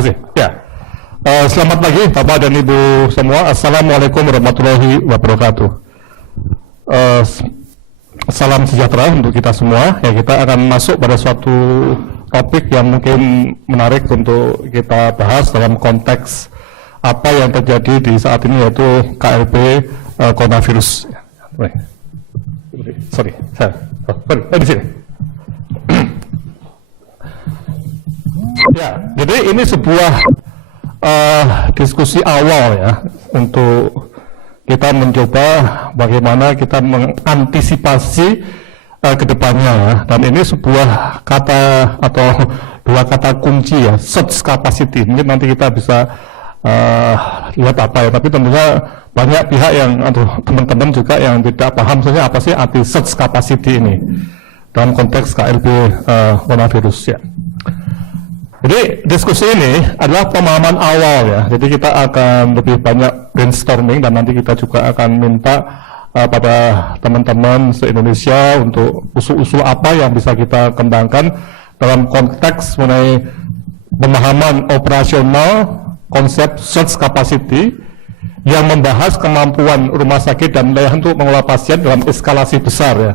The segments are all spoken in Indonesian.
kasih. Ya. Selamat pagi Bapak dan Ibu semua. Assalamualaikum warahmatullahi wabarakatuh. Salam sejahtera untuk kita semua. Ya, kita akan masuk pada suatu topik yang mungkin menarik untuk kita bahas dalam konteks apa yang terjadi di saat ini, yaitu KLB coronavirus. Sorry, saya di sini. Ya, jadi ini sebuah diskusi awal ya, untuk kita mencoba bagaimana kita mengantisipasi ke depannya ya. Dan ini sebuah kata atau dua kata kunci ya, surge capacity. Mungkin nanti kita bisa lihat apa ya, tapi tentunya banyak pihak yang atau teman-teman juga yang tidak paham sebenarnya apa sih arti surge capacity ini dalam konteks KLB coronavirus ya. Jadi diskusi ini adalah pemahaman awal ya, jadi kita akan lebih banyak brainstorming dan nanti kita juga akan minta pada teman-teman se-Indonesia untuk usul-usul apa yang bisa kita kembangkan dalam konteks mengenai pemahaman operasional konsep surge capacity yang membahas kemampuan rumah sakit dan wilayah untuk mengelola pasien dalam eskalasi besar ya.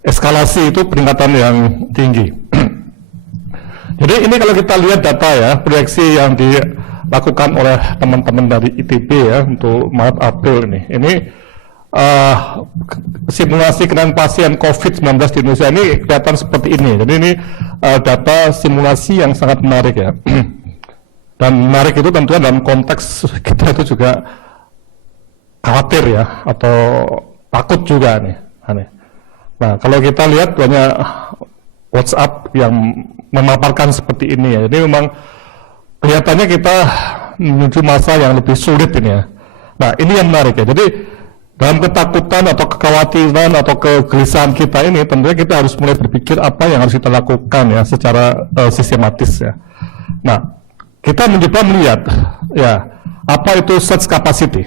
Eskalasi itu peningkatan yang tinggi. Jadi ini kalau kita lihat data ya, proyeksi yang dilakukan oleh teman-teman dari ITB ya untuk Maret April ini simulasi kenaikan pasien COVID-19 di Indonesia ini kelihatan seperti ini. Jadi ini data simulasi yang sangat menarik ya. Dan menarik itu tentunya dalam konteks kita itu juga khawatir ya, atau takut juga nih. Nah, kalau kita lihat banyak WhatsApp yang memaparkan seperti ini ya. Jadi memang kelihatannya kita menuju masa yang lebih sulit ini ya. Nah, ini yang menarik ya. Jadi dalam ketakutan atau kekhawatiran atau kegelisahan kita ini, tentunya kita harus mulai berpikir apa yang harus kita lakukan ya secara sistematis ya. Nah, kita mencoba melihat ya apa itu surge capacity.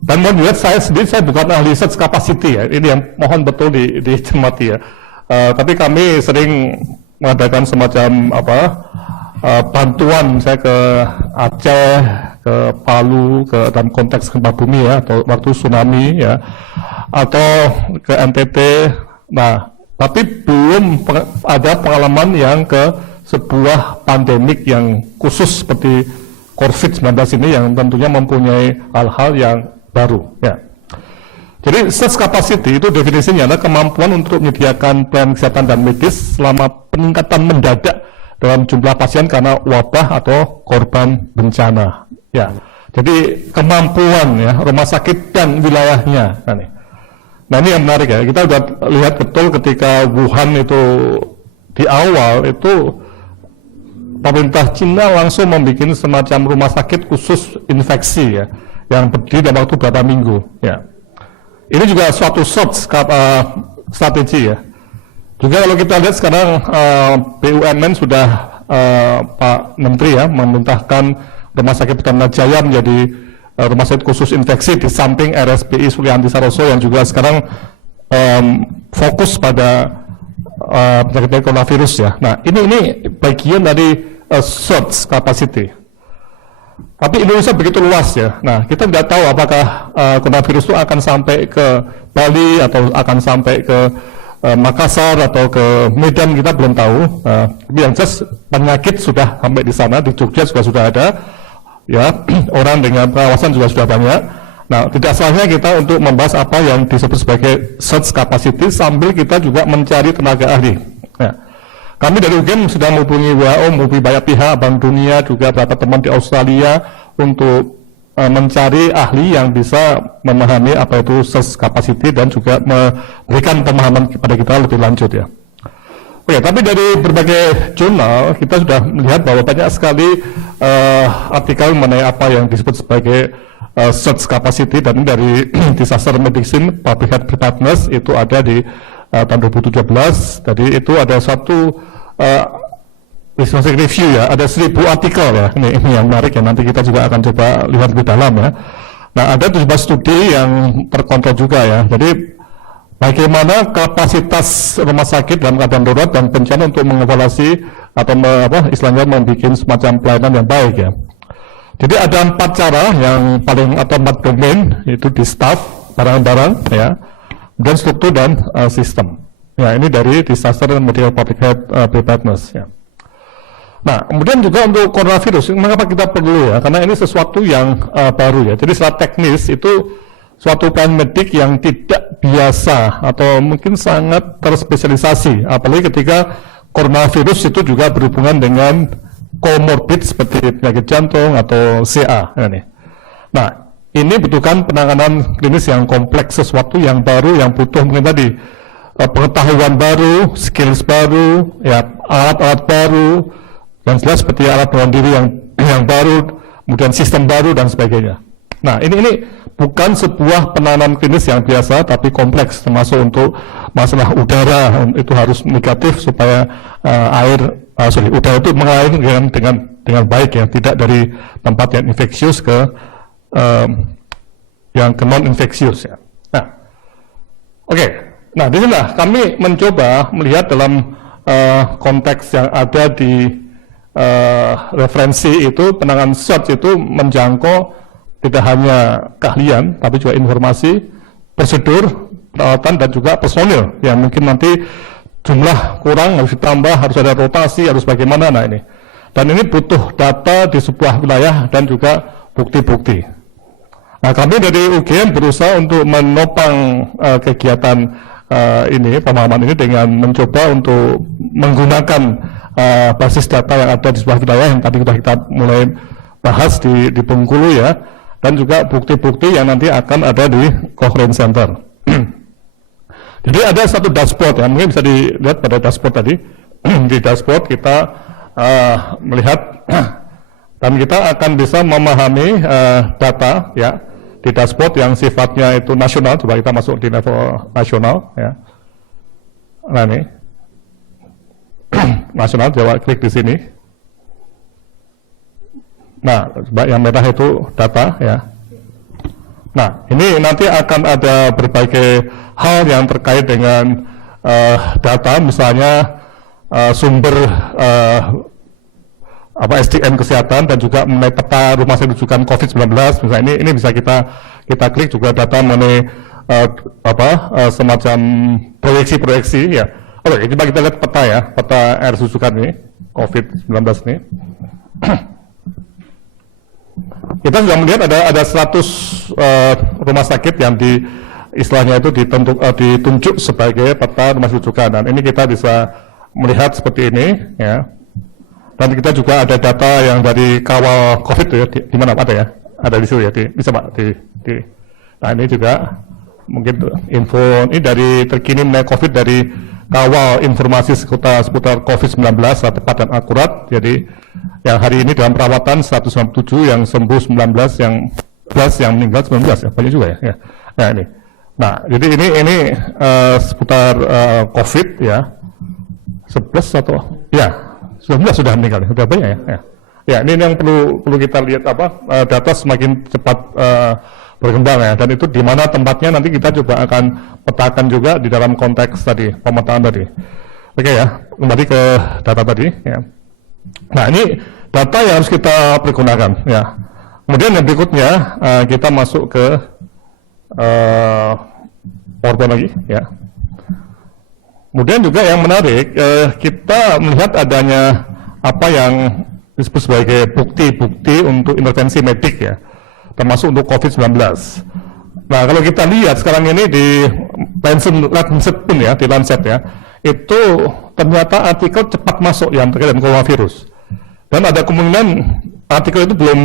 Dan mau dilihat saya sendiri, saya bukan ahli surge capacity ya. Ini yang mohon betul dicermati ya. Tapi kami sering mengadakan semacam bantuan, saya ke Aceh, ke Palu, ke dalam konteks gempa bumi ya, atau waktu tsunami ya, atau ke NTT. Nah, tapi belum ada pengalaman yang ke sebuah pandemik yang khusus seperti COVID-19 ini yang tentunya mempunyai hal-hal yang baru ya. Jadi surge capacity itu definisinya adalah kemampuan untuk menyediakan pelayanan kesehatan dan medis selama peningkatan mendadak dalam jumlah pasien karena wabah atau korban bencana. Ya, jadi kemampuan ya rumah sakit dan wilayahnya. Nah ini yang menarik ya. Kita sudah lihat betul ketika Wuhan itu di awal itu pemerintah Cina langsung membuat semacam rumah sakit khusus infeksi ya, yang berdiri dalam waktu beberapa minggu. Ya. Ini juga suatu strategi ya. Juga kalau kita lihat sekarang BUMN sudah Pak Menteri ya memerintahkan Rumah Sakit Perdana Jaya menjadi rumah sakit khusus infeksi di samping RSPI Sulianti Saroso yang juga sekarang fokus pada penyakit coronavirus ya. Nah ini bagian dari surge capacity. Tapi Indonesia begitu luas ya. Nah, kita tidak tahu apakah coronavirus itu akan sampai ke Bali atau akan sampai ke Makassar atau ke Medan, kita belum tahu. Tapi yang jelas penyakit sudah sampai di sana, di Jogja juga sudah ada. Ya, orang dengan pengawasan juga sudah banyak. Nah, tidak salahnya kita untuk membahas apa yang disebut sebagai surge capacity sambil kita juga mencari tenaga ahli. Ya. Kami dari UGM sudah menghubungi WHO, menghubungi banyak pihak, Bank Dunia, juga beberapa teman di Australia untuk mencari ahli yang bisa memahami apa itu surge capacity dan juga memberikan pemahaman kepada kita lebih lanjut ya. Oke, tapi dari berbagai jurnal kita sudah melihat bahwa banyak sekali artikel mengenai apa yang disebut sebagai surge capacity, dan dari Disaster Medicine Public Health Preparedness itu ada di tahun 2017. Jadi itu ada satu review ya, ada 1000 artikel ya. Ini yang menarik ya, nanti kita juga akan coba lihat lebih dalam ya. Nah, ada 17 studi yang terkontrol juga ya. Jadi bagaimana kapasitas rumah sakit dalam keadaan darurat dan bencana untuk mengevaluasi atau istilahnya membuat semacam pelayanan yang baik ya. Jadi ada 4 cara yang paling atau 4 domain, yaitu di staff, barang-barang ya, dan struktur dan sistem. Ya, ini dari disaster dan medical public health preparedness ya. Nah, kemudian juga untuk coronavirus, mengapa kita perlu ya? Karena ini sesuatu yang baru ya. Jadi secara teknis itu suatu pelayanan medik yang tidak biasa atau mungkin sangat terspesialisasi, apalagi ketika coronavirus itu juga berhubungan dengan komorbid seperti penyakit jantung atau CA. Ini. Nah, ini butuhkan penanganan klinis yang kompleks, sesuatu yang baru, yang butuh mungkin tadi pengetahuan baru, skills baru, ya alat-alat baru, yang jelas seperti alat bawaan diri yang baru, kemudian sistem baru dan sebagainya. Nah, ini bukan sebuah penanganan klinis yang biasa, tapi kompleks, termasuk untuk masalah udara itu harus negatif supaya udara itu mengalir dengan baik ya, tidak dari tempat yang infeksius ke yang ke non infeksius ya. Nah, oke. Nah, di sinilah kami mencoba melihat dalam konteks yang ada di referensi itu, penanganan search itu menjangkau tidak hanya keahlian, tapi juga informasi, prosedur, perawatan, dan juga personil yang mungkin nanti jumlah kurang, harus ditambah, harus ada rotasi, harus bagaimana, nah ini. Dan ini butuh data di sebuah wilayah dan juga bukti-bukti. Nah, kami dari UGM berusaha untuk menopang kegiatan ini, pemahaman ini dengan mencoba untuk menggunakan basis data yang ada di sebuah wilayah yang tadi sudah kita mulai bahas di Bengkulu ya, dan juga bukti-bukti yang nanti akan ada di Cochrane Center. Jadi ada satu dashboard ya, mungkin bisa dilihat pada dashboard tadi. Di dashboard kita melihat dan kita akan bisa memahami data ya di dashboard yang sifatnya itu nasional. Coba kita masuk di level nasional ya. Nah ini nasional, coba klik di sini. Nah, yang merah itu data ya. Nah, ini nanti akan ada berbagai hal yang terkait dengan data, misalnya sumber SDM kesehatan dan juga mengenai peta rumah sakit rujukan COVID-19. Misalnya ini bisa kita klik juga data mengenai semacam proyeksi-proyeksi ya. Oke, coba kita lihat peta ya, peta rujukan ini COVID-19 ini. Kita sudah melihat ada 100 rumah sakit yang istilahnya itu ditunjuk sebagai peta rumah rujukan, dan ini kita bisa melihat seperti ini ya. Dan kita juga ada data yang dari kawal COVID ya, di mana Pak ada ya? Ada di situ ya, bisa Pak nah ini juga mungkin info ini dari terkini mengenai COVID dari kawal informasi seputar COVID-19 tepat dan akurat. Jadi yang hari ini dalam perawatan 197, yang sembuh 19, yang 11, yang meninggal 19 ya, banyak juga ya. Nah ini, nah jadi ini seputar COVID ya, 11 atau ya 19 sudah meninggal, sudah banyak ya. Ya ini yang perlu kita lihat data semakin cepat berkembang ya, dan itu di mana tempatnya nanti kita coba akan petakan juga di dalam konteks tadi pemetaan tadi. Oke ya, kembali ke data tadi ya. Nah ini data yang harus kita pergunakan ya. Kemudian yang berikutnya kita masuk ke PowerPoint lagi ya. Kemudian juga yang menarik kita melihat adanya apa yang disebut sebagai bukti-bukti untuk intervensi medik ya, termasuk untuk COVID-19. Nah kalau kita lihat sekarang ini di Lancet pun ya, di Lancet ya, itu ternyata artikel cepat masuk yang terkait dengan coronavirus. Dan ada kemungkinan artikel itu belum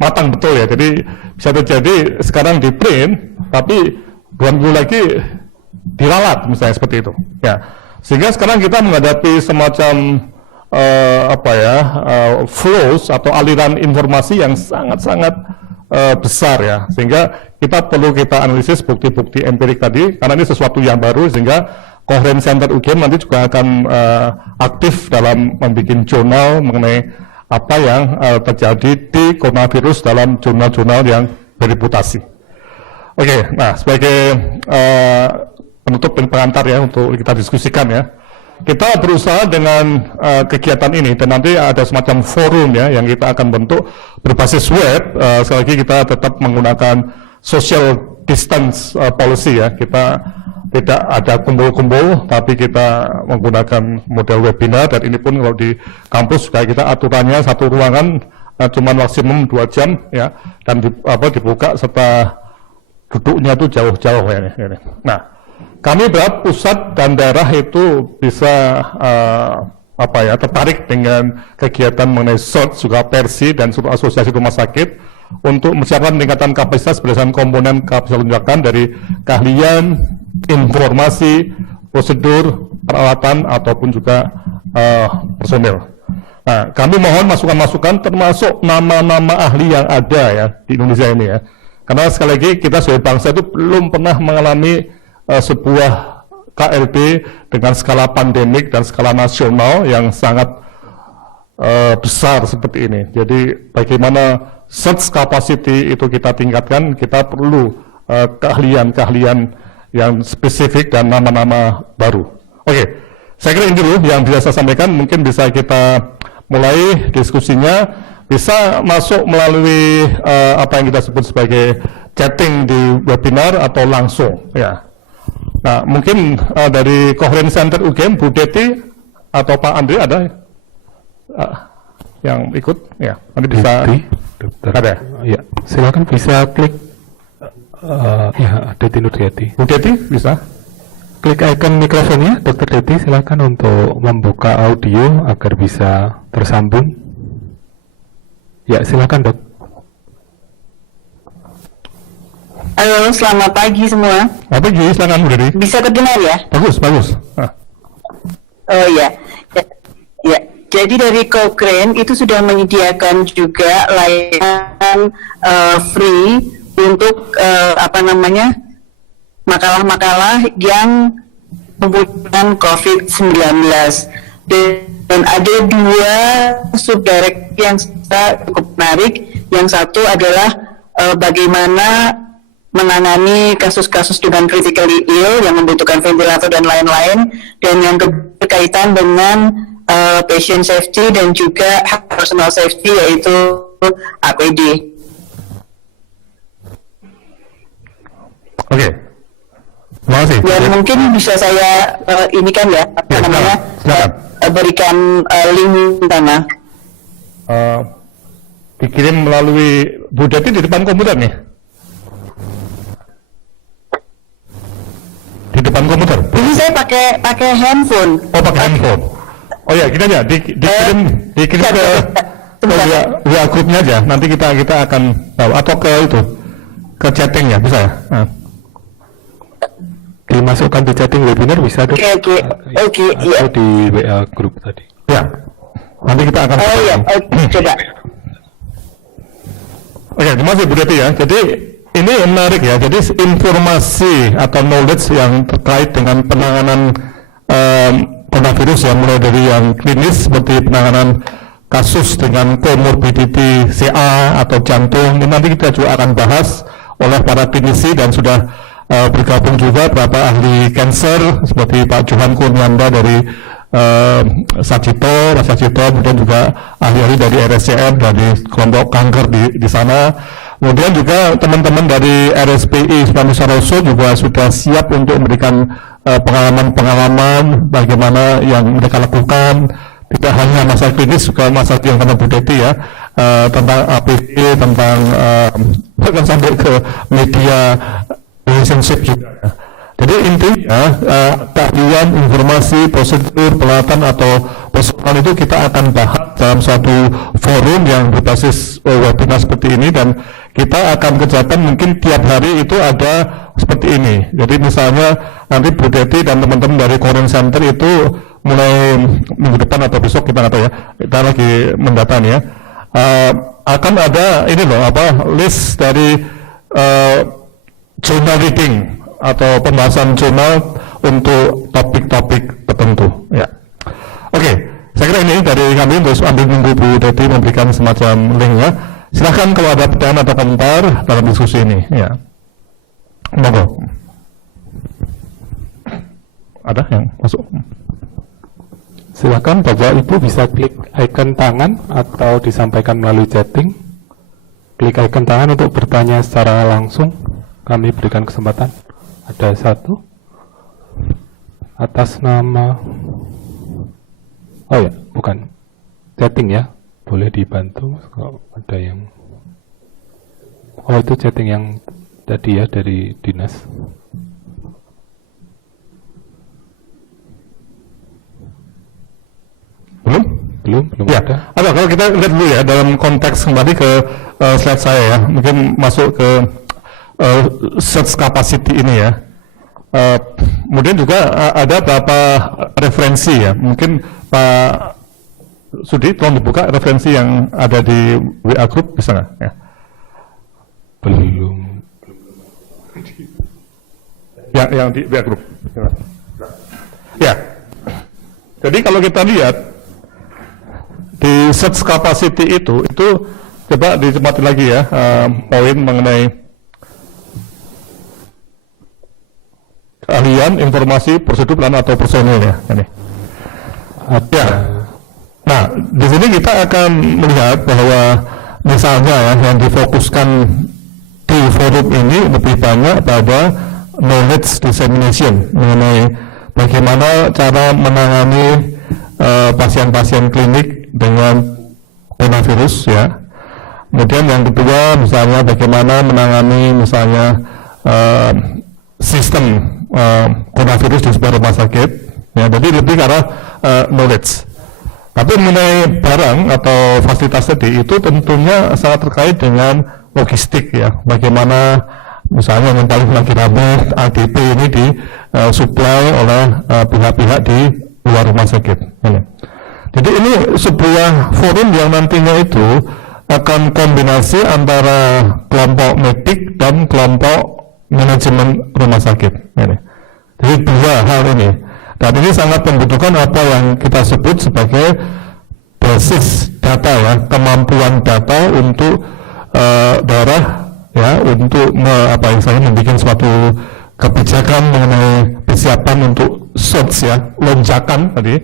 matang betul ya, jadi bisa terjadi sekarang di print, tapi bulan minggu lagi diralat misalnya seperti itu. Ya, sehingga sekarang kita menghadapi semacam flows atau aliran informasi yang sangat-sangat besar ya, sehingga kita perlu analisis bukti-bukti empirik tadi, karena ini sesuatu yang baru, sehingga Cochrane Center UGM nanti juga akan aktif dalam membuat jurnal mengenai apa yang terjadi di coronavirus dalam jurnal-jurnal yang berreputasi. Oke, nah sebagai penutup dan pengantar ya untuk kita diskusikan ya. Kita berusaha dengan kegiatan ini dan nanti ada semacam forum ya yang kita akan bentuk berbasis web. Sekali lagi kita tetap menggunakan social distance policy ya. Kita tidak ada kumpul-kumpul, tapi kita menggunakan model webinar dan ini pun kalau di kampus juga kita aturannya satu ruangan cuma maksimum 2 jam ya dan dibuka serta duduknya itu jauh-jauh ya. Nah, kami berharap pusat dan daerah itu bisa tertarik dengan kegiatan mengenai SOT juga Persi dan seluruh asosiasi rumah sakit untuk menyiapkan peningkatan kapasitas berdasarkan komponen kapasitas lonjakan dari keahlian, informasi, prosedur, peralatan ataupun juga personil. Nah, kami mohon masukan-masukan termasuk nama-nama ahli yang ada ya di Indonesia ini ya. Karena sekali lagi kita sebagai bangsa itu belum pernah mengalami sebuah KLB dengan skala pandemik dan skala nasional yang sangat besar seperti ini. Jadi bagaimana search capacity itu kita tingkatkan, kita perlu keahlian-keahlian yang spesifik dan nama-nama baru. Oke, saya kira ini dulu yang bisa saya sampaikan. Mungkin bisa kita mulai diskusinya, bisa masuk melalui apa yang kita sebut sebagai chatting di webinar atau langsung ya. Nah, mungkin dari Coherent Center UGM, Bu Deti atau Pak Andri ada yang ikut? Ya, nanti bisa. Dokter. Ada? Ya, silakan bisa klik. Ya, Deti Nurjati. Bu Deti bisa? Klik icon mikrofonnya, Dokter Deti, silakan untuk membuka audio agar bisa tersambung. Ya, silakan Dok. Halo, selamat pagi semua. Selamat pagi, silakan Bu Deti. Bisa terdengar ya? Bagus, bagus. Oh ya. Ya. Jadi dari Cochrane itu sudah menyediakan juga layanan free untuk makalah-makalah yang membutuhkan COVID-19. Dan ada 2 subdirect yang cukup menarik. Yang satu adalah bagaimana menangani kasus-kasus dengan critically ill yang membutuhkan ventilator dan lain-lain, dan yang berkaitan dengan patient safety dan juga personal safety yaitu APD. Oke, terima kasih. Dan mungkin bisa saya berikan link sana. Dikirim melalui Bu Deti di depan komputer nih. Di depan komputer. Ini saya pakai handphone. Oh, pakai handphone. Oh ya, gini aja, dikirim ke WA grupnya aja. Nanti kita akan tahu, atau ke chatting ya, bisa ya. Nah. Dimasukkan di chatting webinar bisa Dok. Oke. Atau di WA grup tadi. Ya, nanti kita akan. Oh iya, coba. Oke, terima kasih Bu Deti ya. Jadi ini menarik ya. Jadi informasi atau knowledge yang terkait dengan penanganan coronavirus yang mulai dari yang klinis seperti penanganan kasus dengan comorbidity CA atau jantung, ini nanti kita juga akan bahas oleh para klinisi dan sudah bergabung juga beberapa ahli cancer seperti Pak Johan Kurnianda dari Sajito, kemudian juga ahli-ahli dari RSCM dari kelompok kanker di sana. Kemudian juga teman-teman dari RSPI Sulianti Saroso juga sudah siap untuk memberikan pengalaman-pengalaman bagaimana yang mereka lakukan, tidak hanya masalah klinis, juga masalah yang kata Bu Deti ya, tentang APD, tentang bahkan sampai ke media relationship juga. Jadi intinya keahlian, informasi, prosedur, pelatihan atau persoalan itu kita akan bahas dalam suatu forum yang berbasis webinar seperti ini, dan kita akan kerjakan mungkin tiap hari itu ada seperti ini. Jadi misalnya nanti Bu Deti dan teman-teman dari Coherent Center itu mulai minggu depan atau besok, kita nggak tahu ya, kita lagi mendata nih ya, akan ada ini loh list dari journal reading atau pembahasan jurnal untuk topik-topik tertentu ya. Oke, saya kira ini dari kami untuk ambil minggu Bu Deti memberikan semacam link ya. Silahkan kalau ada pertanyaan atau komentar dalam diskusi ini ya. Monggo. Ada yang masuk? Silakan Bapak Ibu bisa klik icon tangan atau disampaikan melalui chatting. Klik icon tangan untuk bertanya secara langsung. Kami berikan kesempatan. Ada satu atas nama, oh ya, bukan chatting ya, boleh dibantu kalau ada yang, oh itu chatting yang tadi ya dari dinas. Belum Ya, ada. kalau kita lihat dulu ya dalam konteks kembali ke slide saya ya, mungkin masuk ke search capacity ini ya. Kemudian juga ada beberapa referensi ya, mungkin Pak Sudi tolong dibuka referensi yang ada di WA Group, bisa nggak? Ya. Belum. Yang di WA Group. Ya, jadi kalau kita lihat di search capacity itu coba dicermati lagi ya, poin mengenai keahlian, informasi, prosedur, plan atau personil ya. Ini. Ya. Nah, di sini kita akan melihat bahwa misalnya ya, yang difokuskan di forum ini lebih banyak pada knowledge dissemination mengenai bagaimana cara menangani pasien-pasien klinik dengan coronavirus ya. Kemudian yang kedua misalnya bagaimana menangani misalnya sistem coronavirus di sebuah rumah sakit ya, jadi lebih ke arah knowledge. Tapi mengenai barang atau fasilitas tadi itu tentunya sangat terkait dengan logistik ya, bagaimana misalnya yang paling lagi ramai ADP ini disuplai oleh pihak-pihak di luar rumah sakit ini. Jadi ini sebuah forum yang nantinya itu akan kombinasi antara kelompok medik dan kelompok manajemen rumah sakit ini. Jadi dua hal ini, dan ini sangat membutuhkan apa yang kita sebut sebagai basis data ya, kemampuan data untuk daerah ya, untuk membuat suatu kebijakan mengenai persiapan untuk surge ya, lonjakan tadi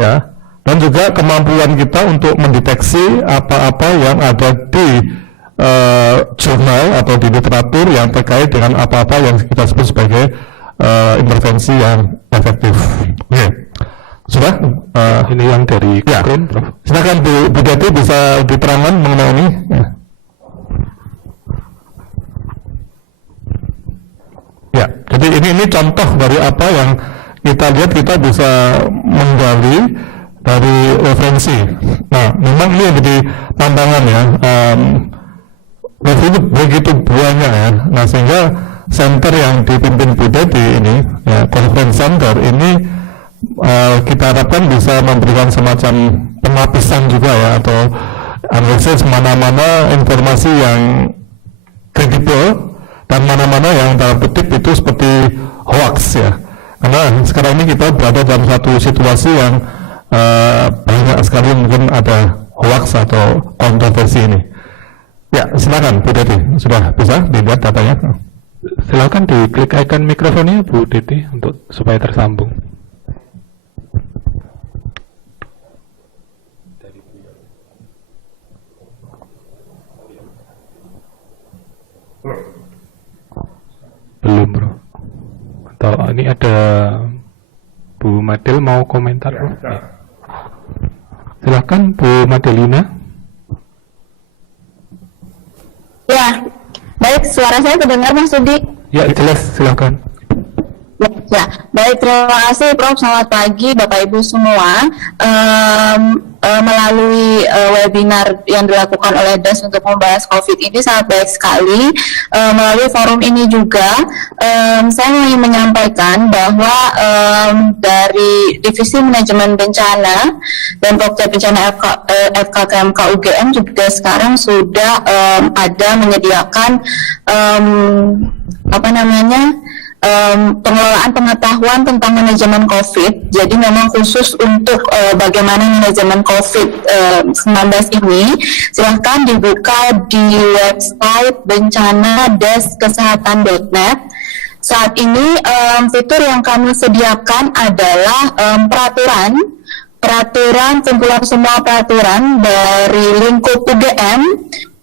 ya, dan juga kemampuan kita untuk mendeteksi apa-apa yang ada di jurnal atau di literatur yang terkait dengan apa-apa yang kita sebut sebagai intervensi yang efektif. Oke, sudah? Ini yang dari Ya, Kron, Prof. silakan Bu Dati bisa diterangkan mengenai ini. Ya. Ya, jadi ini contoh dari apa yang kita lihat, kita bisa menggali dari referensi. Nah, memang ini yang jadi tantangan ya. Referensi begitu banyak ya. Nah, sehingga center yang dipimpin Bu Dati ini, ya, conference center ini kita harapkan bisa memberikan semacam penapisan juga ya, atau analisis mana-mana informasi yang kredibel dan mana-mana yang dalam kutip itu seperti hoax ya. Karena sekarang ini kita berada dalam satu situasi yang banyak sekali mungkin ada hoax atau kontroversi ini. Ya, silakan Bu Deti, sudah bisa dilihat datanya? Silakan diklik icon mikrofonnya Bu Diti untuk supaya tersambung. Belum, Bro. Atau ini ada Bu Madel mau komentar, Bro? Ya. Silakan Bu Madelina. Ya, baik, suara saya terdengar Mas Sudi? Ya, jelas, silakan. Ya, baik, terima kasih Prof. Selamat pagi Bapak Ibu semua. Melalui webinar yang dilakukan oleh DAS untuk membahas COVID ini sangat baik sekali. Melalui forum ini juga, saya ingin menyampaikan bahwa dari Divisi Manajemen Bencana dan Pokja Bencana FKKMK UGM juga sekarang sudah ada menyediakan pengelolaan pengetahuan tentang manajemen COVID. Jadi memang khusus untuk bagaimana manajemen COVID-19 ini, silahkan dibuka di website bencana-kesehatan.net. Saat ini fitur yang kami sediakan adalah peraturan kumpulan semua peraturan dari lingkup UGM,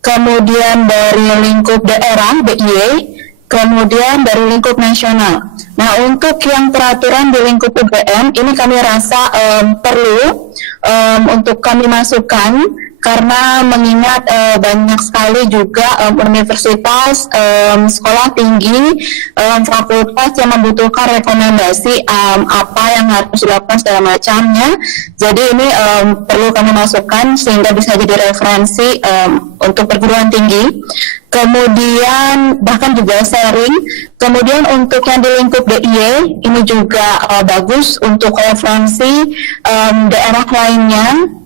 kemudian dari lingkup daerah DIY, kemudian dari lingkup nasional. Nah, untuk yang peraturan di lingkup UGM ini kami rasa perlu untuk kami masukkan, karena mengingat banyak sekali juga universitas, sekolah tinggi, fakultas yang membutuhkan rekomendasi apa yang harus dilakukan segala macamnya. Jadi ini perlu kami masukkan sehingga bisa jadi referensi untuk perguruan tinggi. Kemudian bahkan juga sharing. Kemudian untuk yang di lingkup DIY ini juga bagus untuk referensi daerah lainnya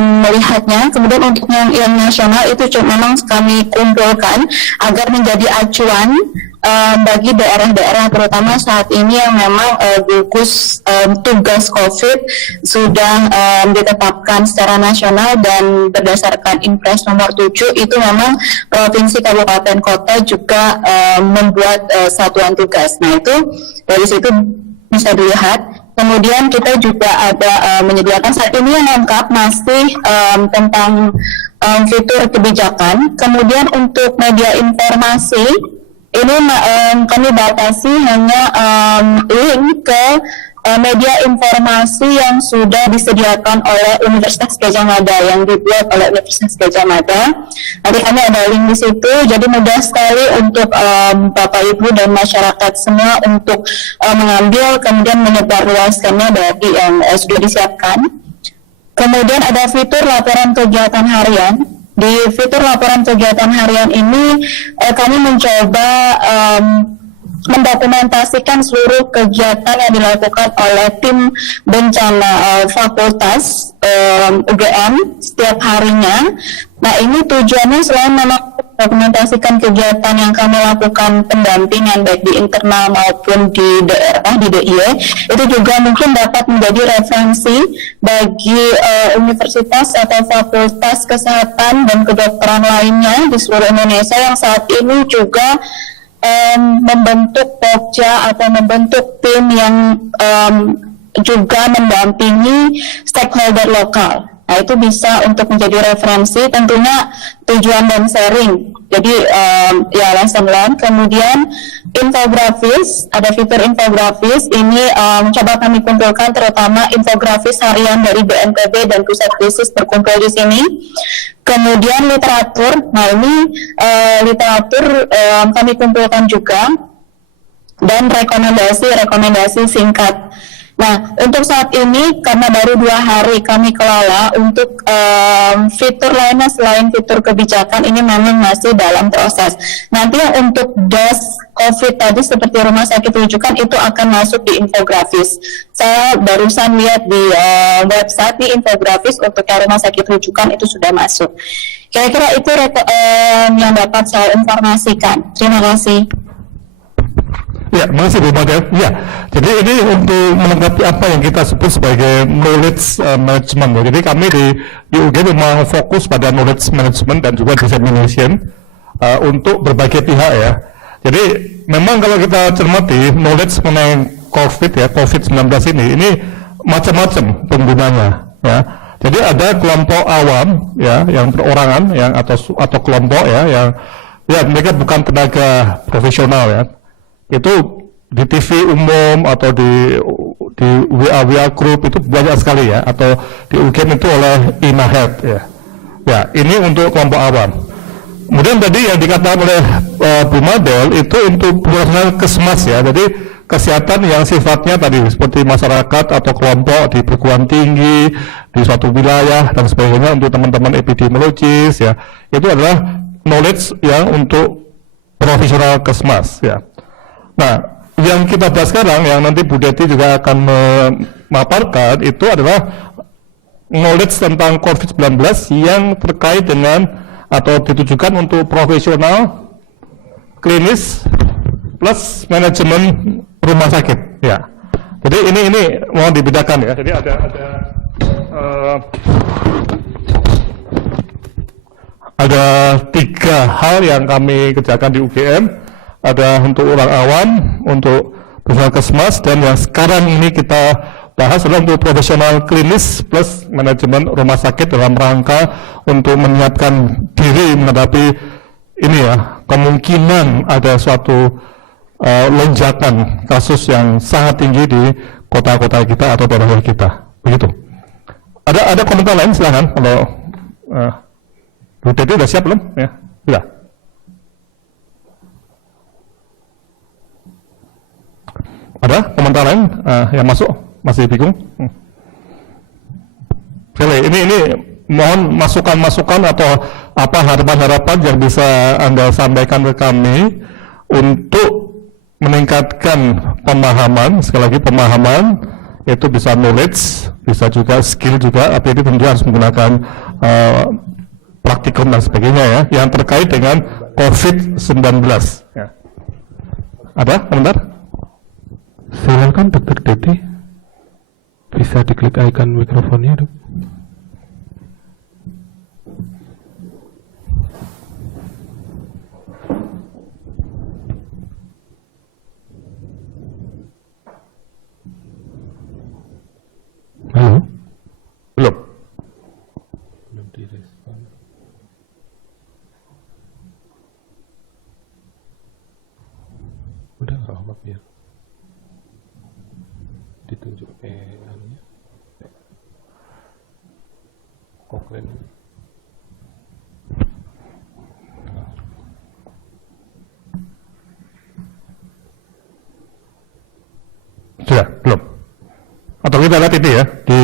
melihatnya. Kemudian untuk yang nasional itu memang kami kumpulkan agar menjadi acuan bagi daerah-daerah terutama saat ini yang memang gugus tugas COVID sudah ditetapkan secara nasional, dan berdasarkan Impres nomor 7 itu memang provinsi, kabupaten, kota juga membuat satuan tugas. Nah, itu dari situ bisa dilihat. Kemudian kita juga ada menyediakan saat ini yang lengkap masih tentang fitur kebijakan. Kemudian untuk media informasi ini kami batasi hanya link ke media informasi yang sudah disediakan oleh Universitas Gadjah Mada, yang dibuat oleh Universitas Gadjah Mada. Nanti kami ada link di situ, jadi mudah sekali untuk Bapak Ibu dan masyarakat semua untuk mengambil kemudian menyebarluaskannya dari yang sudah disiapkan. Kemudian ada fitur laporan kegiatan harian. Di fitur laporan kegiatan harian ini kami mencoba mendokumentasikan seluruh kegiatan yang dilakukan oleh tim bencana fakultas UGM setiap harinya. Nah, ini tujuannya selain memang dokumentasikan kegiatan yang kami lakukan pendampingan baik di internal maupun di daerah, di DIY, itu juga mungkin dapat menjadi referensi bagi universitas atau fakultas kesehatan dan kedokteran lainnya di seluruh Indonesia yang saat ini juga membentuk pokja atau membentuk tim yang juga mendampingi stakeholder lokal. Nah, itu bisa untuk menjadi referensi, tentunya tujuan dan sharing. Jadi ya lesson learned. Kemudian infografis, ada fitur infografis. Ini coba kami kumpulkan terutama infografis harian dari BNPB dan pusat krisis berkumpul di sini. Kemudian literatur. Nah, ini literatur kami kumpulkan juga, dan rekomendasi singkat. Nah, untuk saat ini karena baru 2 hari kami kelola, untuk fitur lainnya selain fitur kebijakan ini memang masih dalam proses. Nanti untuk DAS COVID tadi seperti rumah sakit rujukan itu akan masuk di infografis. Saya barusan lihat di website di infografis untuk rumah sakit rujukan itu sudah masuk. Kira-kira itu yang dapat saya informasikan. Terima kasih. Ya, makasih Bu Madel. Ya, jadi ini untuk melengkapi apa yang kita sebut sebagai knowledge management. Jadi kami di UGM memang fokus pada knowledge management dan juga dissemination untuk berbagai pihak ya. Jadi memang kalau kita cermati knowledge mengenai COVID ya, COVID-19 ini macam-macam penggunanya ya. Jadi ada kelompok awam ya, yang perorangan yang atau kelompok ya yang mereka bukan tenaga profesional ya. Itu di TV umum atau di WA group itu banyak sekali ya, atau di UGM itu oleh INAHED ya. Ya, ini untuk kelompok awam. Kemudian tadi yang dikatakan oleh Bu Madel itu untuk personal kesmas ya. Jadi kesehatan yang sifatnya tadi seperti masyarakat atau kelompok di perguruan tinggi di suatu wilayah dan sebagainya, untuk teman-teman epidemiologis ya. Itu adalah knowledge yang untuk profesional kesmas ya. Nah, yang kita bahas sekarang, yang nanti Bu Deti juga akan memaparkan, itu adalah knowledge tentang COVID-19 yang terkait dengan atau ditujukan untuk profesional, klinis, plus manajemen rumah sakit. Ya, jadi ini mohon dibedakan ya. Jadi ada 3 hal yang kami kerjakan di UGM. ada untuk orang awam, untuk puskesmas, dan yang sekarang ini kita bahas adalah untuk profesional klinis plus manajemen rumah sakit dalam rangka untuk menyiapkan diri menghadapi ini ya, kemungkinan ada suatu lonjakan kasus yang sangat tinggi di kota-kota kita atau daerah kita. Begitu. Ada komentar lain silahkan. Kalau Bu Teti udah siap belum? Ya, sudah. Ada komentar lain yang masuk? Masih bingung? Sekali, ini mohon masukan-masukan atau apa harapan-harapan yang bisa Anda sampaikan ke kami untuk meningkatkan pemahaman, sekali lagi pemahaman, itu bisa knowledge, bisa juga skill juga, tapi itu tentu harus menggunakan praktikum dan sebagainya ya, yang terkait dengan COVID-19. Ya. Ada komentar? Silakan Dr. Teti, bisa diklik icon mikrofonnya, Dok. Halo? Belum. Belum direspon. Udah nggak apa biar ditunjuk anunya. Komplain. Sudah, belum. Atau kita lihat itu ya, di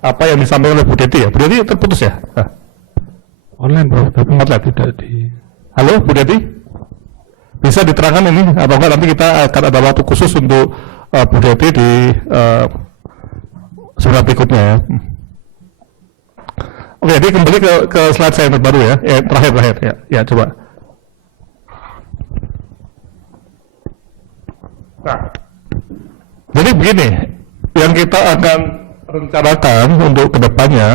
apa yang disampaikan oleh Bu Teti ya. Bu Teti terputus ya? Online bro, tapi Online. tidak di. Halo Bu Teti? Bisa diterangkan ini, atau enggak nanti kita akan ada waktu khusus untuk Bu Teti di sebelah berikutnya ya. Oke, jadi kembali ke slide saya yang terbaru ya, terakhir ya, ya coba. Nah, jadi begini, yang kita akan rencanakan untuk kedepannya,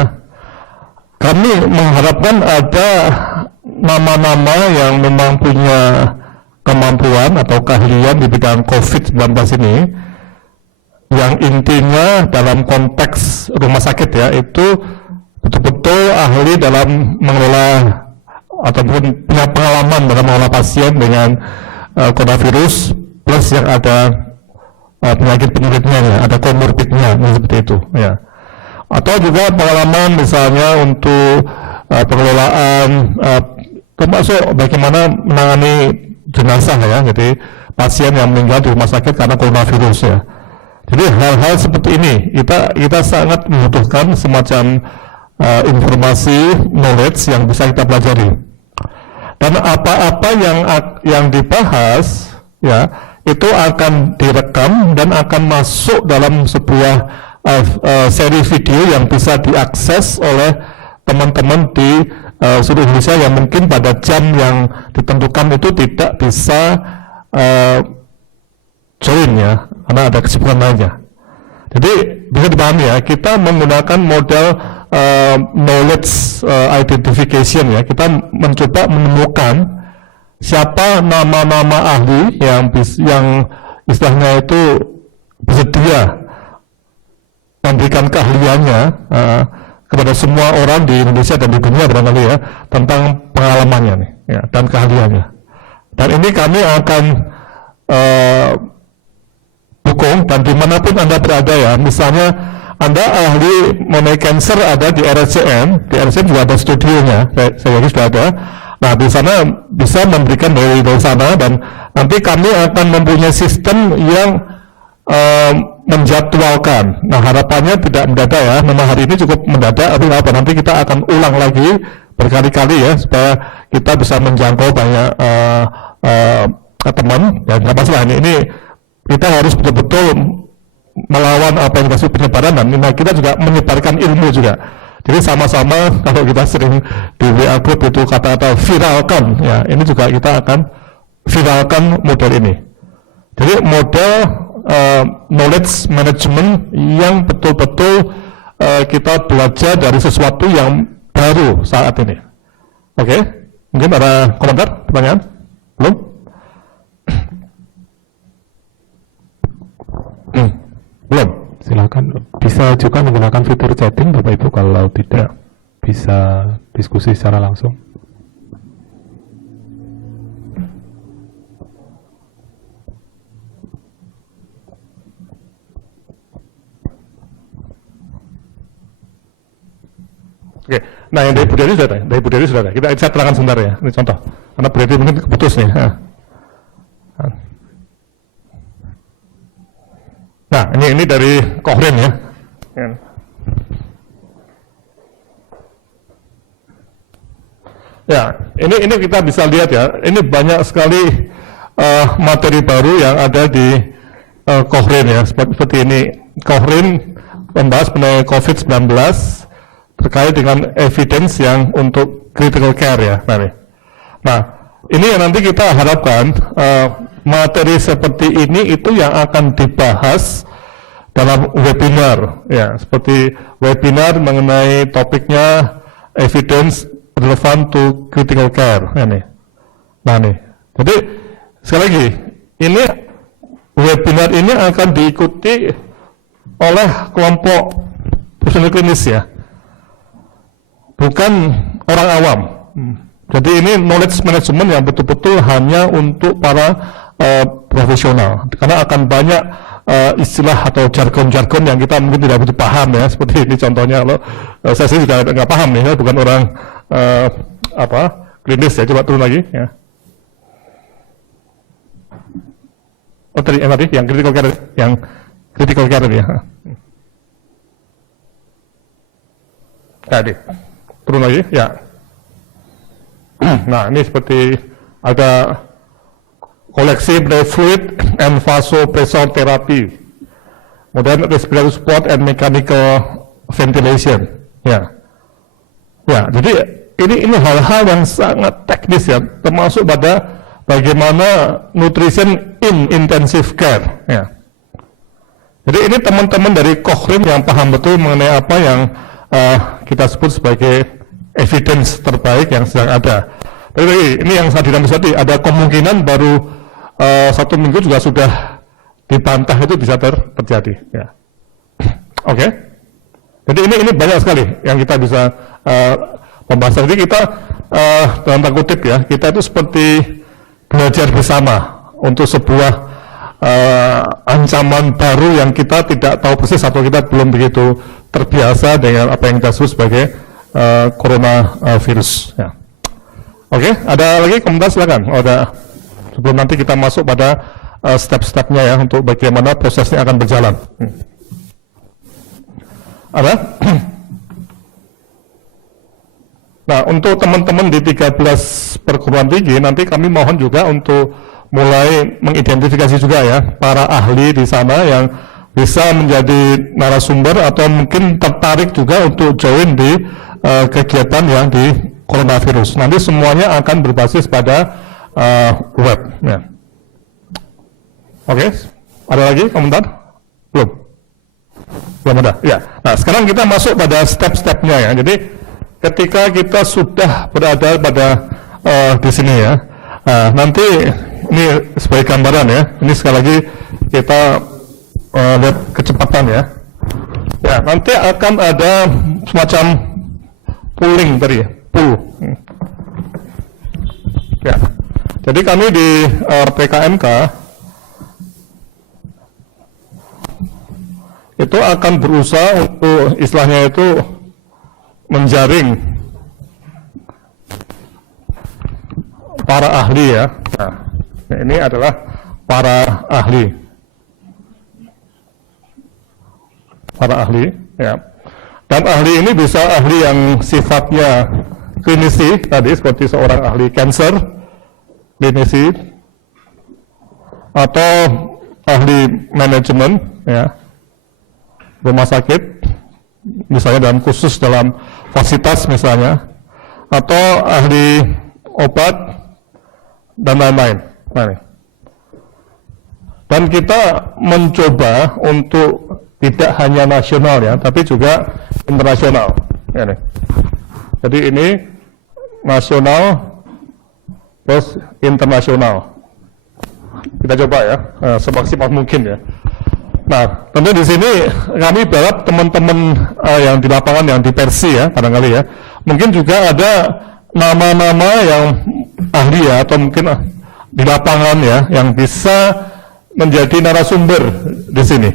kami mengharapkan ada nama-nama yang memang punya kemampuan atau keahlian di bidang COVID-19 ini, yang intinya dalam konteks rumah sakit ya, itu betul-betul ahli dalam mengelola ataupun punya pengalaman dalam mengelola pasien dengan coronavirus plus yang ada penyakit penyakitnya ya, ada komorbidnya seperti itu ya, atau juga pengalaman misalnya untuk pengelolaan termasuk bagaimana menangani jenazah ya, jadi pasien yang meninggal di rumah sakit karena coronavirus ya. Jadi hal-hal seperti ini kita sangat membutuhkan semacam informasi, knowledge yang bisa kita pelajari. Dan apa-apa yang dibahas ya, itu akan direkam dan akan masuk dalam sebuah seri video yang bisa diakses oleh teman-teman di seluruh Indonesia yang mungkin pada jam yang ditentukan itu tidak bisa join ya, karena ada kesibukan lainnya. Jadi bisa dipahami ya, kita menggunakan model knowledge identification ya, kita mencoba menemukan siapa nama-nama ahli yang istilahnya itu bersedia memberikan keahliannya kepada semua orang di Indonesia dan di dunia barangkali ya, tentang pengalamannya nih ya, dan keahliannya. Dan ini kami akan dukung, dan dimanapun Anda berada ya, misalnya Anda ahli mengenai cancer ada di RSCM juga ada studionya, saya yakin sudah ada. Nah, di sana bisa memberikan dari sana, dan nanti kami akan mempunyai sistem yang menjadwalkan. Nah, harapannya tidak mendadak ya, memang hari ini cukup mendadak, tapi apa, nanti kita akan ulang lagi berkali-kali ya, supaya kita bisa menjangkau banyak teman, dan nggak masalah ini kita harus betul-betul melawan apa yang disebut penyebaran, dan kita juga menyebarkan ilmu juga. Jadi sama-sama, kalau kita sering di WA group itu kata-kata viralkan, ya ini juga kita akan viralkan model ini. Jadi model knowledge management yang betul-betul kita belajar dari sesuatu yang baru saat ini. Oke, mungkin ada komentar, pertanyaan? Belum? bisa juga menggunakan fitur chatting Bapak Ibu kalau tidak bisa diskusi secara langsung. Oke, nah yang dari Bu Dewi sudah ada. Saya terangkan sebentar ya, ini contoh. Karena Bu Dewi mungkin putus nih. Nah, ini dari Kohrin ya. Ya, ini kita bisa lihat ya. Ini banyak sekali materi baru yang ada di Kohrin ya. Seperti ini, Kohrin membahas mengenai COVID-19 terkait dengan evidence yang untuk critical care ya. Nah, ini yang nanti kita harapkan materi seperti ini itu yang akan dibahas dalam webinar ya, seperti webinar mengenai topiknya evidence relevant to critical care ini. Nah nih, jadi sekali lagi ini webinar ini akan diikuti oleh kelompok personil klinis ya, bukan orang awam. Jadi ini knowledge management yang betul-betul hanya untuk para profesional, karena akan banyak istilah atau jargon-jargon yang kita mungkin tidak begitu paham ya, seperti ini contohnya. Kalau saya sendiri juga nggak paham nih, bukan orang klinis ya. Coba turun lagi ya. Oh tadi yang critical care ya. Tadi turun lagi ya. Nah ini seperti ada koleksi fluid and vasopressor therapy, kemudian respiratory support and mechanical ventilation ya. Jadi ini hal-hal yang sangat teknis ya, termasuk pada bagaimana nutrition in intensive care ya. Jadi ini teman-teman dari Kohrin yang paham betul mengenai apa yang kita sebut sebagai evidence terbaik yang sedang ada. Tapi ini yang saya dinamis tadi, ada kemungkinan baru 1 minggu juga sudah dibantah itu bisa terjadi ya. Oke. Jadi ini banyak sekali yang kita bisa membahas. Jadi kita dalam tanda kutip ya, kita itu seperti belajar bersama untuk sebuah ancaman baru yang kita tidak tahu persis atau kita belum begitu terbiasa dengan apa yang kita sebut sebagai coronavirus ya. Oke, ada lagi komentar silakan. Ada sebelum nanti kita masuk pada step-stepnya ya, untuk bagaimana prosesnya akan berjalan. Ada? Nah, untuk teman-teman di 13 perguruan tinggi, nanti kami mohon juga untuk mulai mengidentifikasi juga ya, para ahli di sana yang bisa menjadi narasumber atau mungkin tertarik juga untuk join di kegiatan yang di coronavirus. Nanti semuanya akan berbasis pada web ya. Oke, ada lagi komentar? Belum ada ya. Nah, sekarang kita masuk pada step-stepnya ya. Jadi ketika kita sudah berada pada di sini ya, nanti ini sebagai gambaran ya, ini sekali lagi kita lihat kecepatan ya. Ya, nanti akan ada semacam pooling tadi ya, pool. Ya, jadi kami di PKMK itu akan berusaha untuk istilahnya itu menjaring para ahli ya. Nah, ini adalah para ahli ya. Dan ahli ini bisa ahli yang sifatnya klinisi tadi, seperti seorang ahli cancer klinisi, atau ahli manajemen ya, rumah sakit misalnya dalam khusus dalam fasilitas misalnya, atau ahli obat dan lain-lain. Dan kita mencoba untuk tidak hanya nasional ya, tapi juga internasional. Ya, jadi ini nasional terus internasional. Kita coba ya, semaksimal mungkin ya. Nah, tentu di sini kami berharap teman-teman yang di lapangan, yang di Persi ya, barangkali ya, mungkin juga ada nama-nama yang ahli ya, atau mungkin di lapangan ya, yang bisa menjadi narasumber di sini.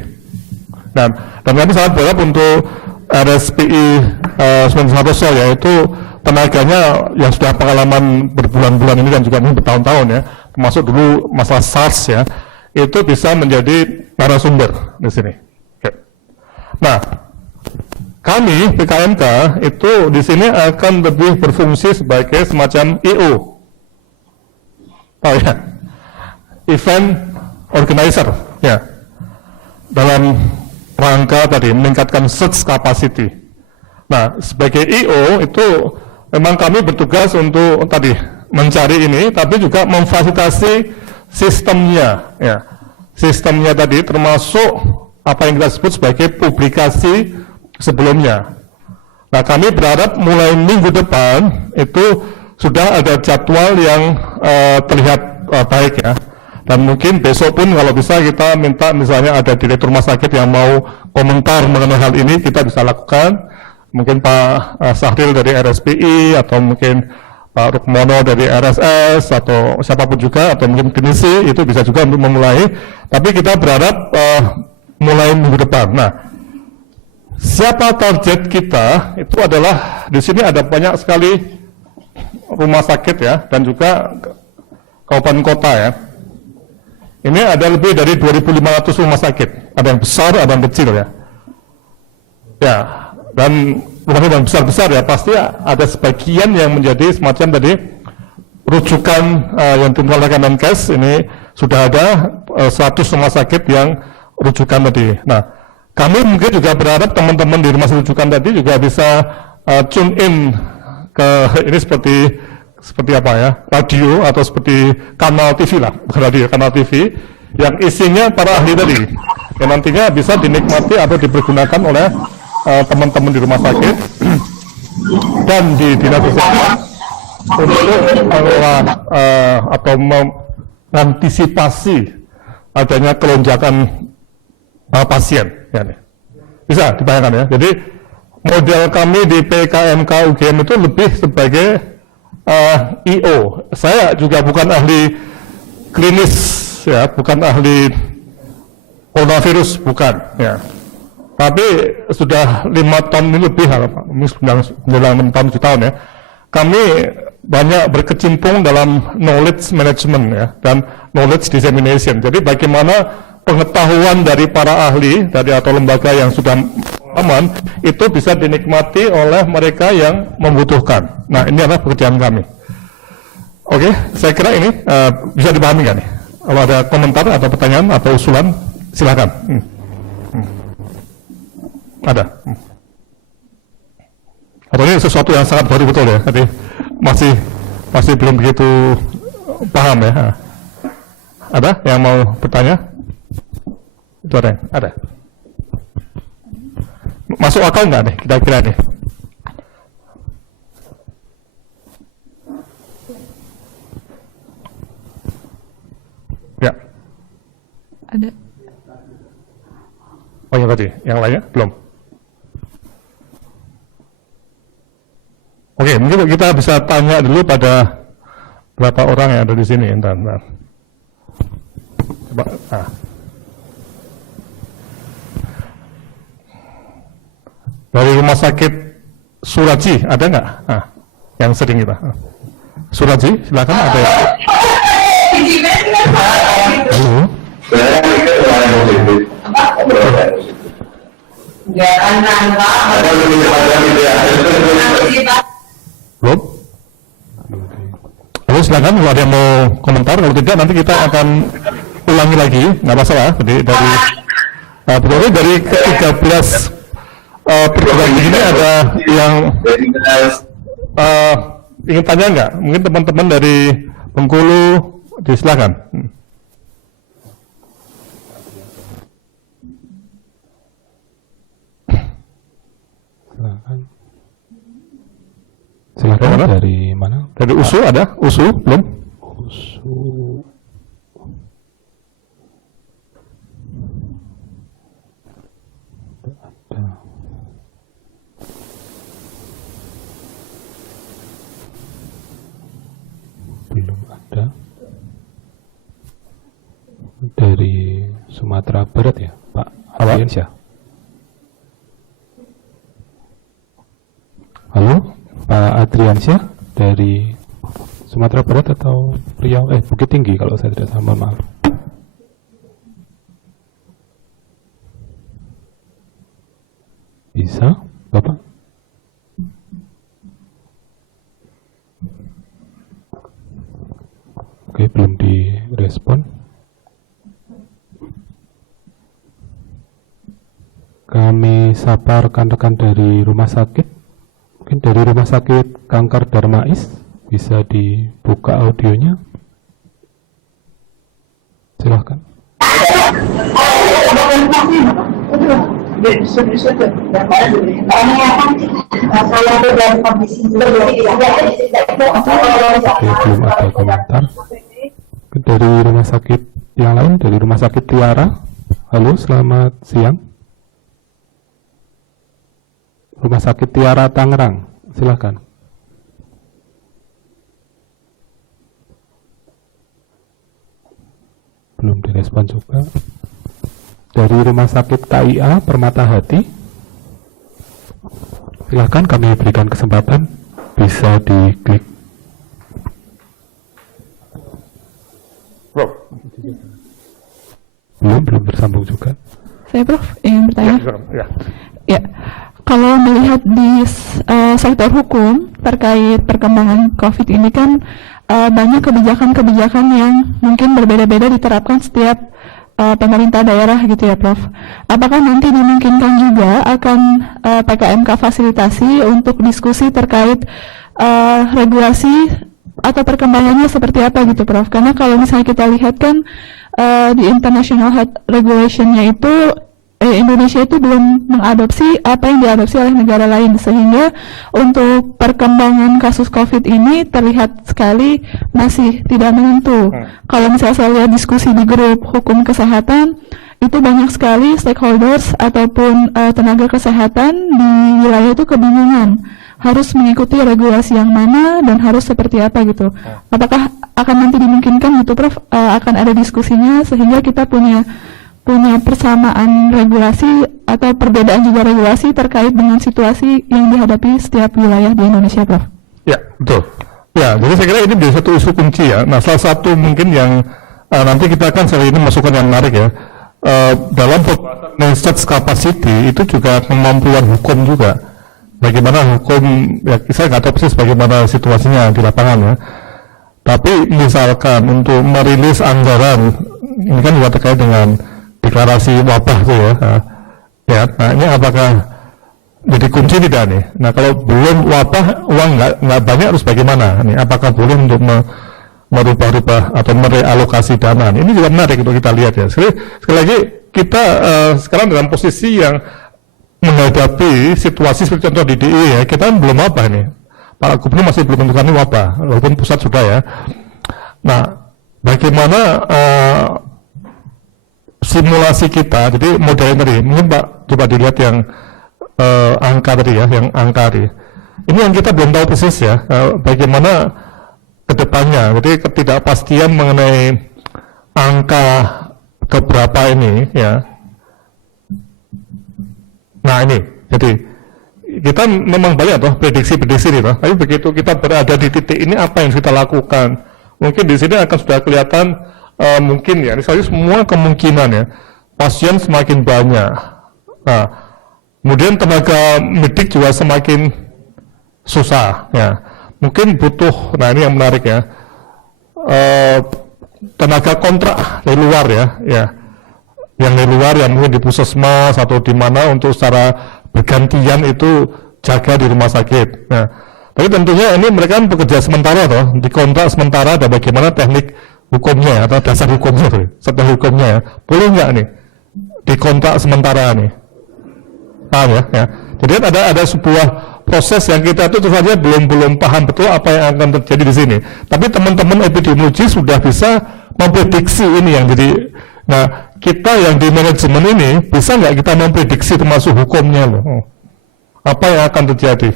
Dan kami sangat berharap untuk RSPI Sultan Santoso, yaitu tenaganya yang sudah pengalaman berbulan-bulan ini dan juga mungkin bertahun-tahun ya, termasuk dulu masalah SARS ya, itu bisa menjadi narasumber di sini. Oke. Nah, kami PKMK itu di sini akan lebih berfungsi sebagai semacam IO, oh ya, event organizer ya, dalam rangka tadi meningkatkan search capacity. Nah, sebagai IO itu memang kami bertugas untuk tadi mencari ini, tapi juga memfasilitasi sistemnya, ya, sistemnya tadi termasuk apa yang kita sebut sebagai publikasi sebelumnya. Nah, kami berharap mulai minggu depan itu sudah ada jadwal yang terlihat baik ya. Dan mungkin besok pun kalau bisa kita minta misalnya ada direktur rumah sakit yang mau komentar mengenai hal ini, kita bisa lakukan. Mungkin Pak Sahril dari RSPI atau mungkin Pak Rukmono dari RSS atau siapapun juga, atau mungkin klinisi itu bisa juga untuk memulai. Tapi kita berharap mulai minggu depan. Nah, siapa target kita itu adalah di sini ada banyak sekali rumah sakit ya, dan juga kabupaten kota ya. Ini ada lebih dari 2.500 rumah sakit. Ada yang besar, ada yang kecil ya. Ya, dan rumah sakit yang besar-besar ya, pasti ada sebagian yang menjadi semacam tadi rujukan yang dilakukan oleh Kemenkes. Ini sudah ada 100 rumah sakit yang rujukan tadi. Nah, kami mungkin juga berharap teman-teman di rumah sakit rujukan tadi juga bisa tune in ke ini seperti apa ya, radio atau seperti kanal TV lah, bukan radio, kanal TV yang isinya para ahli tadi, yang nantinya bisa dinikmati atau dipergunakan oleh teman-teman di rumah sakit dan di dinas kesehatan untuk atau mengantisipasi adanya kelonjakan pasien. Ya, nih. Bisa dibayangkan ya. Jadi model kami di PKMK UGM itu lebih sebagai IO. Saya juga bukan ahli klinis ya, bukan ahli coronavirus, bukan ya. Tapi sudah 5 tahun ini lebih, 9 tahun, 7 tahun ya. Kami banyak berkecimpung dalam knowledge management ya, dan knowledge dissemination. Jadi bagaimana pengetahuan dari para ahli dari atau lembaga yang sudah aman itu bisa dinikmati oleh mereka yang membutuhkan. Nah, ini adalah pekerjaan kami. Oke, saya kira ini bisa dipahami nggak nih? Kalau ada komentar atau pertanyaan atau usulan, silakan. Ada. Atau ini sesuatu yang sangat baru betul ya? Tadi masih belum begitu paham ya? Ada yang mau bertanya? Itu ada? Ada. Masuk akal nggak nih kira-kira nih? Ya. Ada. Oh yang tadi, yang lainnya belum. Oke, mungkin kita bisa tanya dulu pada berapa orang yang ada di sini. Bentar. Coba. Dari rumah sakit Suraji, ada nggak? Yang sering kita. Suraji, silakan ada ya. Halo. Belum? Halo, silakan kalau ada yang mau komentar. Kalau tidak, nanti kita akan ulangi lagi, nggak masalah. Jadi dari ke-13 perguruan ini ada yang ingin tanya nggak? Mungkin teman-teman dari Bengkulu, silakan. Silakan dari mana? Dari USU ada? USU belum? USU. ada. Dari Sumatera Barat ya, Pak Adriansyah. Halo, Pak Adriansyah dari Sumatera Barat atau Riau? Bukit Tinggi kalau saya tidak salah, maaf. Bisa, Bapak? Oke, belum direspon. Kami sapa rekan-rekan dari rumah sakit. Mungkin dari rumah sakit Kanker Darmais bisa dibuka audionya. Silahkan. Oke, belum ada komentar. Dari rumah sakit yang lain, dari rumah sakit Tiara. Halo, selamat siang. Rumah sakit Tiara Tangerang, silakan. Belum direspon juga. Dari rumah sakit KIA Permata Hati, silakan, kami berikan kesempatan, bisa diklik. Belum bersambung juga. Saya Prof ingin bertanya. Ya. Ya, kalau melihat di sektor hukum terkait perkembangan COVID ini kan banyak kebijakan-kebijakan yang mungkin berbeda-beda diterapkan setiap pemerintah daerah gitu ya Prof. Apakah nanti dimungkinkan juga akan PKMK fasilitasi untuk diskusi terkait regulasi atau perkembangannya seperti apa gitu Prof? Karena kalau misalnya kita lihat kan di International Health Regulation-nya itu Indonesia itu belum mengadopsi apa yang diadopsi oleh negara lain, sehingga untuk perkembangan kasus COVID ini terlihat sekali masih tidak menentu. Kalau misalnya saya lihat diskusi di grup hukum kesehatan, itu banyak sekali stakeholders ataupun tenaga kesehatan di wilayah itu kebingungan harus mengikuti regulasi yang mana dan harus seperti apa gitu. Apakah akan nanti dimungkinkan gitu Prof, akan ada diskusinya sehingga kita punya persamaan regulasi atau perbedaan juga regulasi terkait dengan situasi yang dihadapi setiap wilayah di Indonesia, Prof? Ya, betul. Ya, jadi saya kira ini menjadi satu isu kunci ya. Nah, salah satu mungkin yang nanti kita akan seri ini masukan yang menarik ya. Dalam management capacity itu juga kemampuan hukum juga. Bagaimana hukum, ya saya nggak tahu persis bagaimana situasinya di lapangan ya. Tapi misalkan untuk merilis anggaran, ini kan juga terkait dengan deklarasi wabah tuh ya. Ya, nah ini apakah jadi kunci tidak nih? Nah kalau belum wabah, uang nggak banyak harus bagaimana? Nih, apakah boleh untuk merubah-rubah atau merealokasi dana? Ini juga menarik untuk kita lihat ya. Sekali lagi kita sekarang dalam posisi yang menghadapi situasi seperti contoh di DIY ya, kita kan belum wabah nih. Para gubernur masih belum menentukan wabah, walaupun pusat sudah ya. Nah, bagaimana simulasi kita, jadi modelnya tadi, mungkin Pak coba dilihat yang angka tadi ya, yang angka tadi. Ini yang kita belum tahu persis ya, bagaimana kedepannya, jadi ketidakpastian mengenai angka keberapa ini ya. Nah ini, jadi kita memang banyak toh prediksi-prediksi nih toh, tapi begitu kita berada di titik ini apa yang kita lakukan? Mungkin di sini akan sudah kelihatan mungkin ya, misalnya semua kemungkinan ya, pasien semakin banyak. Nah, kemudian tenaga medik juga semakin susah ya. Mungkin butuh, nah ini yang menarik ya, tenaga kontrak dari luar ya, yang dari luar yang mungkin di puskesmas atau di mana untuk secara bergantian itu jaga di rumah sakit. Nah, tapi tentunya ini mereka kan bekerja sementara toh, dikontrak sementara, dan bagaimana teknik hukumnya atau dasar hukumnya tuh, setelah hukumnya ya, boleh nggak nih dikontrak sementara nih? Paham ya? Jadi ada sebuah proses yang kita itu tentu saja belum paham betul apa yang akan terjadi di sini. Tapi teman-teman epidemiologi sudah bisa memprediksi ini yang jadi. Nah, kita yang di manajemen ini bisa nggak kita memprediksi termasuk hukumnya loh? Apa yang akan terjadi?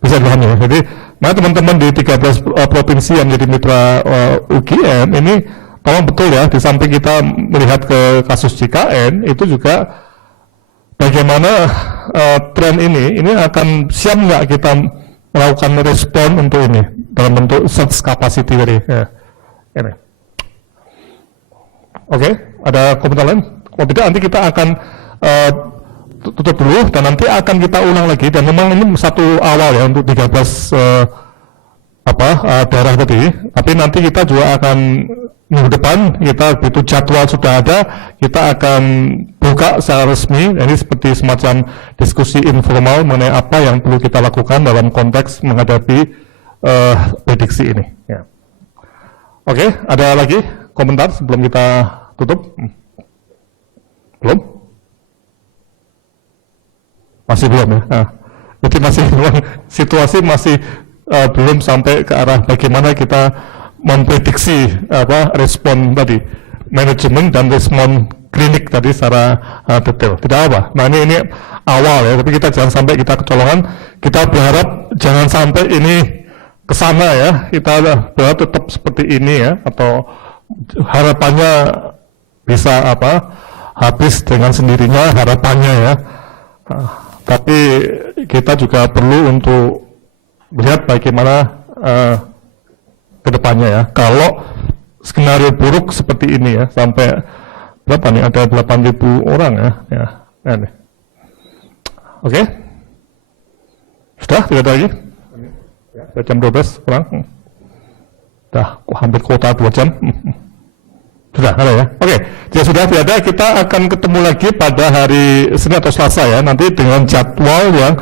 Bisa dipahami ya? Jadi Nah, teman-teman di 13 provinsi yang menjadi mitra UGM ini tolong betul ya, di samping kita melihat ke kasus JKN, itu juga bagaimana tren ini akan siap nggak kita melakukan respon untuk ini dalam bentuk search capacity tadi. Ya. Ini. Oke, ada komentar lain? Kalau tidak nanti kita akan tutup dulu dan nanti akan kita ulang lagi, dan memang ini satu awal ya untuk 13 daerah tadi, tapi nanti kita juga akan minggu depan kita begitu jadwal sudah ada, kita akan buka secara resmi. Ini seperti semacam diskusi informal mengenai apa yang perlu kita lakukan dalam konteks menghadapi prediksi ini ya. Oke, ada lagi komentar sebelum kita tutup? Belum? Masih belum ya? Nah, jadi masih situasi masih belum sampai ke arah bagaimana kita memprediksi respon tadi, manajemen dan respon klinik tadi secara detail. Tidak apa. Nah ini awal ya, tapi kita jangan sampai kita kecolongan. Kita berharap jangan sampai ini kesana ya. Kita berharap tetap seperti ini ya, atau harapannya bisa habis dengan sendirinya harapannya ya. Tapi kita juga perlu untuk melihat bagaimana ke depannya ya. Kalau skenario buruk seperti ini ya, sampai berapa nih, ada 8.000 orang ya. Ini. Oke. Sudah, tidak ada lagi? Ya, jam 12 kurang. Hampir kuota 2 jam. Sudah ada ya? Oke, jika sudah tidak ada, kita akan ketemu lagi pada hari Senin atau Selasa ya, nanti dengan jadwal yang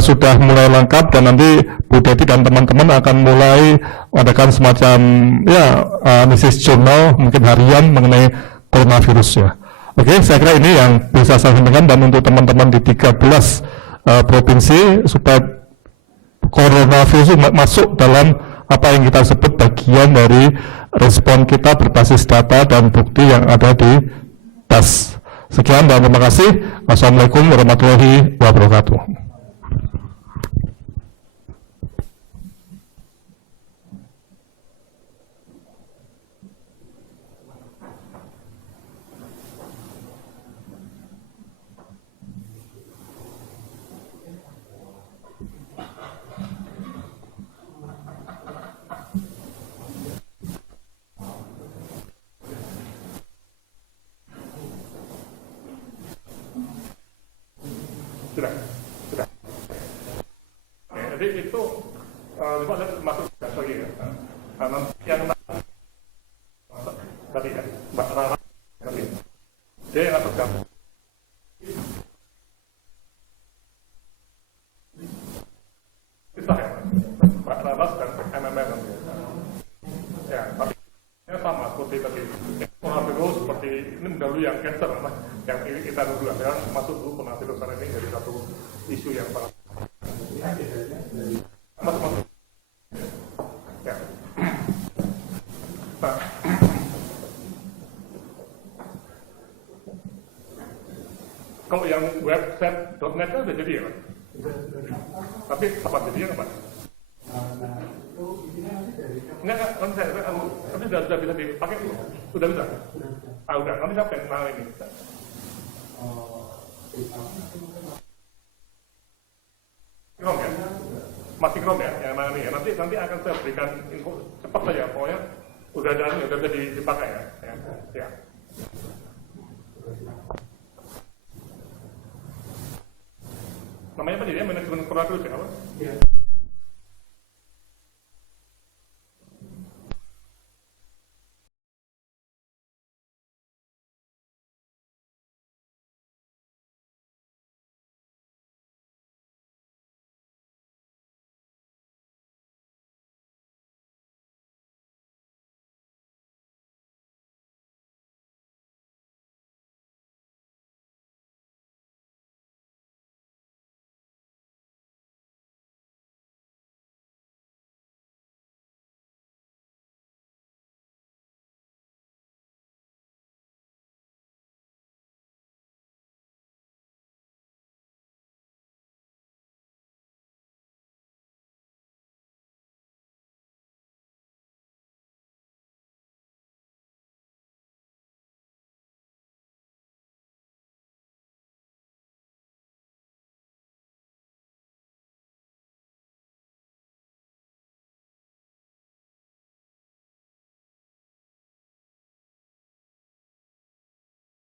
sudah mulai lengkap, dan nanti Bu Deti dan teman-teman akan mulai mengadakan semacam analisis jurnal mungkin harian mengenai coronavirus ya. Oke, saya kira ini yang bisa saya sampaikan, dan untuk teman-teman di 13 provinsi supaya coronavirus masuk dalam apa yang kita sebut bagian dari respon kita berbasis data dan bukti yang ada di TAS. Sekian dan terima kasih. Wassalamualaikum warahmatullahi wabarakatuh. Sudah. Jadi itu masuk lagi ya. Yang tadi kan, Mbak Rara tadi, dia yang akan gabung. Kita ya, Mbak Rara dan MMM. Ya, tapi sama seperti tadi. Coronavirus seperti ini mendahului yang cancer, yang ini kita dulu ya, masuk dulu coronavirus karena ini jadi satu isu yang sangat masuk. Ya. Nah, kalau yang website.net kan udah jadi ya, Pak? Tapi kapan jadinya kapan? Enggak, tapi sudah bisa dipakai belum? Sudah bisa? Udah, nanti siapa yang kenal ini? Chrome ya? Masih Chrome ya, yang mana nih ya? Nanti akan saya berikan info cepat saja, pokoknya udah bisa dipakai ya. Ya. Namanya apa jadi ya? Manajemen coronavirus ya? Apa?